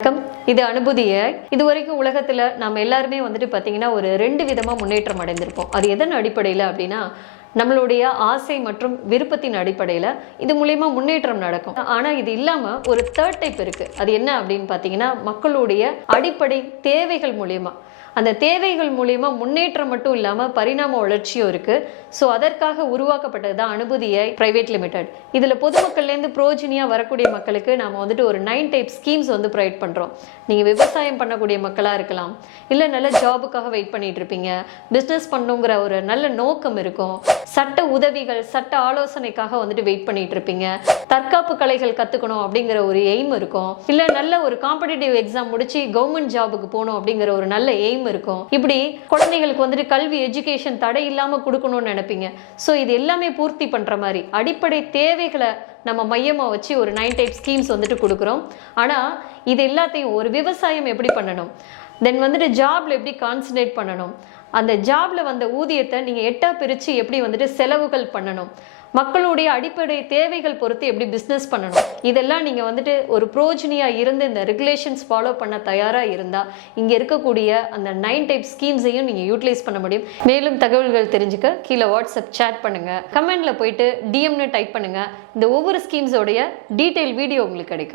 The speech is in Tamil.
வணக்கம். இது அனுபூதியை. இதுவரைக்கும் உலகத்துல நம்ம எல்லாருமே பாத்தீங்கன்னா ஒரு 2 விதமா முன்னேற்றம் அடைந்திருப்போம். அது எதன் அடிப்படையில அப்படின்னா, நம்மளுடைய ஆசை மற்றும் விருப்பத்தின் அடிப்படையில இது மூலியமா முன்னேற்றம் நடக்கும். ஆனா இது இல்லாம ஒரு தேர்ட் டைப் இருக்கு. அது என்ன அப்படின்னு பாத்தீங்கன்னா, மக்களுடைய அடிப்படை தேவைகள் மூலியமா, அந்த தேவைகள் மூலியமா முன்னேற்றம் மட்டும் இல்லாம பரிணாம வளர்ச்சியும் இருக்கு. ஸோ அதற்காக உருவாக்கப்பட்டது தான் அனுபூதியை பிரைவேட் லிமிடெட். இதுல பொதுமக்கள்லேருந்து புரோஜனியா வரக்கூடிய மக்களுக்கு நாம ஒரு 9 டைப் ஸ்கீம்ஸ் ப்ரொவைட் பண்றோம். நீங்க விவசாயம் பண்ணக்கூடிய மக்களா இருக்கலாம், இல்ல நல்ல ஜாபுக்காக வெயிட் பண்ணிட்டு இருப்பீங்க, பிசினஸ் பண்ணுங்கிற ஒரு நல்ல நோக்கம் இருக்கும், சட்ட உதவிகள் சட்ட ஆலோசனைக்காக வெயிட் பண்ணிட்டு இருப்பீங்க, தற்காப்பு கலைகள் கத்துக்கணும் அப்படிங்கிற ஒரு எய்ம் இருக்கும், இல்ல நல்ல ஒரு காம்படிட்டிவ் எக்ஸாம் முடிச்சு கவர்மெண்ட் ஜாபுக்கு போகணும் அப்படிங்கிற ஒரு நல்ல எய்ம் இருக்கும். இப்படி குழந்தைகளுக்கு கல்வி எஜுகேஷன் தடை இல்லாம கொடுக்கணும்னு நினைப்பீங்க. ஸோ இது எல்லாமே பூர்த்தி பண்ற மாதிரி அடிப்படை தேவைகளை நம்ம மையமா வச்சு ஒரு 9 டைப் ஸ்கீம்ஸ் கொடுக்குறோம். ஆனா இது எல்லாத்தையும் ஒரு விவசாயம் எப்படி பண்ணணும், தென் ஜாப்ல எப்படி கான்சன்ட்ரேட் பண்ணணும், அந்த ஜாப்ல வந்த ஊதியத்தை நீங்க 8ஆ பிரிச்சு எப்படி செலவுகள் பண்ணணும், மக்களுடைய அடிப்படை தேவைகள் பொறுத்து எப்படி பிஸ்னஸ் பண்ணணும், இதெல்லாம் நீங்க ஒரு புரோஜனியா இருந்து இந்த ரெகுலேஷன்ஸ் ஃபாலோ பண்ண தயாரா இருந்தா இங்க இருக்கக்கூடிய அந்த 9 டைப் ஸ்கீம்ஸையும் நீங்க யூட்டிலைஸ் பண்ண முடியும். மேலும் தகவல்கள் தெரிஞ்சுக்க கீழே வாட்ஸ்அப் சேட் பண்ணுங்க, கமெண்ட்ல போயிட்டு டிஎம்னு டைப் பண்ணுங்க. இந்த ஒவ்வொரு ஸ்கீம்ஸோடைய டீடைல் வீடியோ உங்களுக்கு கிடைக்கும்.